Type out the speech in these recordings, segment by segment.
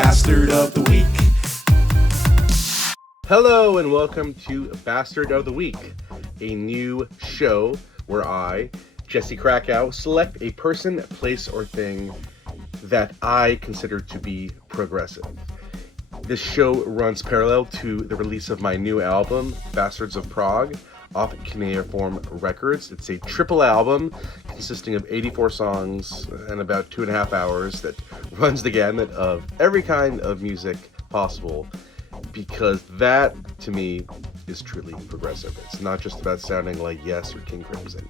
Bastard of the Week. Hello and welcome to Bastard of the Week, a new show where I, Jesse Krakow, select a person, place, or thing that I consider to be progressive. This show runs parallel to the release of my new album, Bastards of Prog, off Cuneiform Records. It's a triple album consisting of 84 songs and about 2.5 hours that runs the gamut of every kind of music possible, because that, to me, is truly progressive. It's not just about sounding like Yes or King Crimson.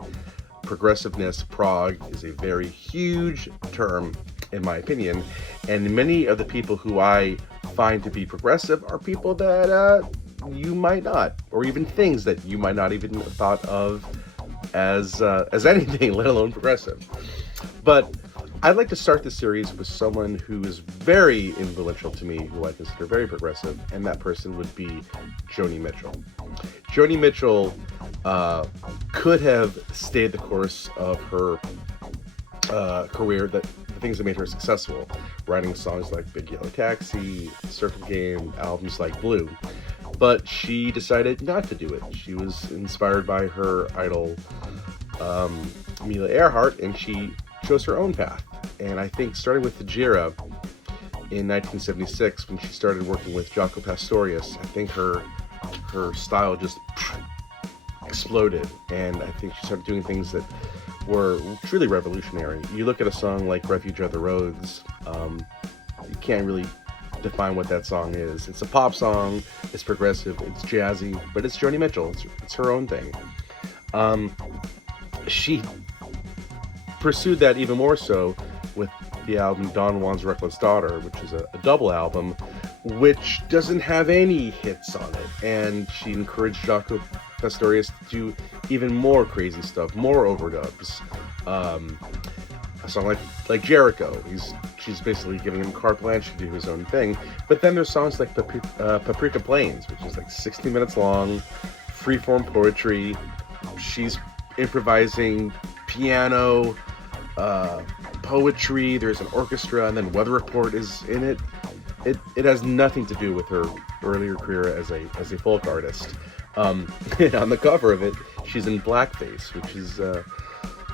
Progressiveness, prog, is a very huge term, in my opinion, and many of the people who I find to be progressive are people that you might not, or even things that you might not even thought of as anything, let alone progressive. But I'd like to start this series with someone who is very influential to me, who I consider very progressive, and that person would be Joni Mitchell. Joni Mitchell could have stayed the course of her career, the things that made her successful, writing songs like Big Yellow Taxi, Circle Game, albums like Blue. But she decided not to do it. She was inspired by her idol, Amelia Earhart, and she chose her own path. And I think starting with the Gira in 1976, when she started working with Jaco Pastorius, I think her style just exploded. And I think she started doing things that were truly revolutionary. You look at a song like Refuge of the Roads, you can't really define what that song is. It's a pop song, it's progressive, it's jazzy, but it's Joni Mitchell. It's her own thing. She pursued that even more so with the album Don Juan's Reckless Daughter, which is a double album, which doesn't have any hits on it. And she encouraged Jaco Pastorius to do even more crazy stuff, more overdubs. A song like Jericho, she's basically giving him carte blanche to do his own thing. But then there's songs like Paprika Plains, which is like 60 minutes long, freeform poetry. She's improvising piano, poetry, there's an orchestra, and then Weather Report is in it. It has nothing to do with her earlier career as a folk artist. On the cover of it, she's in blackface, which is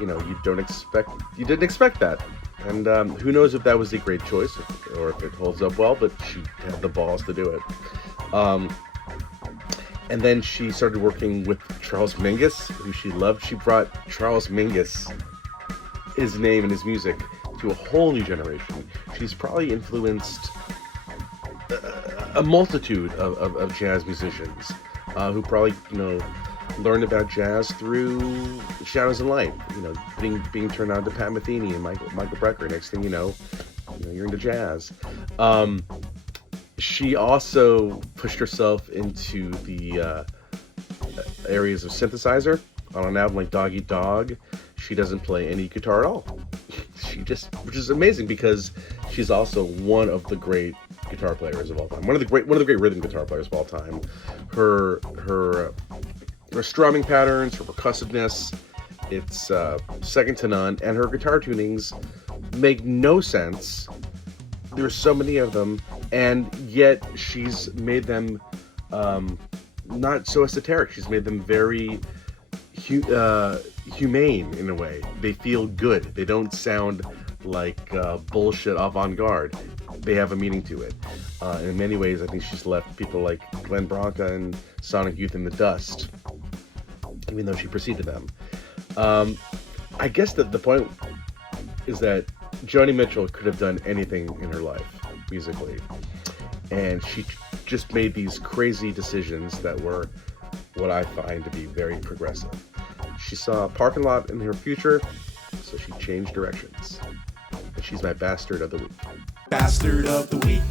you didn't expect that. And who knows if that was a great choice or if it holds up well, but she had the balls to do it. And then she started working with Charles Mingus, who she loved. She brought Charles Mingus, his name and his music, to a whole new generation. She's probably influenced a multitude of jazz musicians who probably, learned about jazz through Shadows and Light, being turned on to Pat Metheny and Michael Brecker. Next thing you know, you're into jazz. She also pushed herself into the areas of synthesizer. On an album like Dog Eat Dog, she doesn't play any guitar at all. Which is amazing, because she's also one of the great guitar players of all time. One of the great rhythm guitar players of all time. Her strumming patterns, her percussiveness, it's second to none, and her guitar tunings make no sense. There's so many of them, and yet she's made them not so esoteric. She's made them very humane in a way. They feel good. They don't sound like bullshit avant-garde. They have a meaning to it. In many ways, I think she's left people like Glenn Branca and Sonic Youth in the dust, even though she preceded them. I guess that the point is that Joni Mitchell could have done anything in her life, musically. And she just made these crazy decisions that were what I find to be very progressive. She saw a parking lot in her future, so she changed directions. And she's my Bastard of the Week. Bastard of the Week.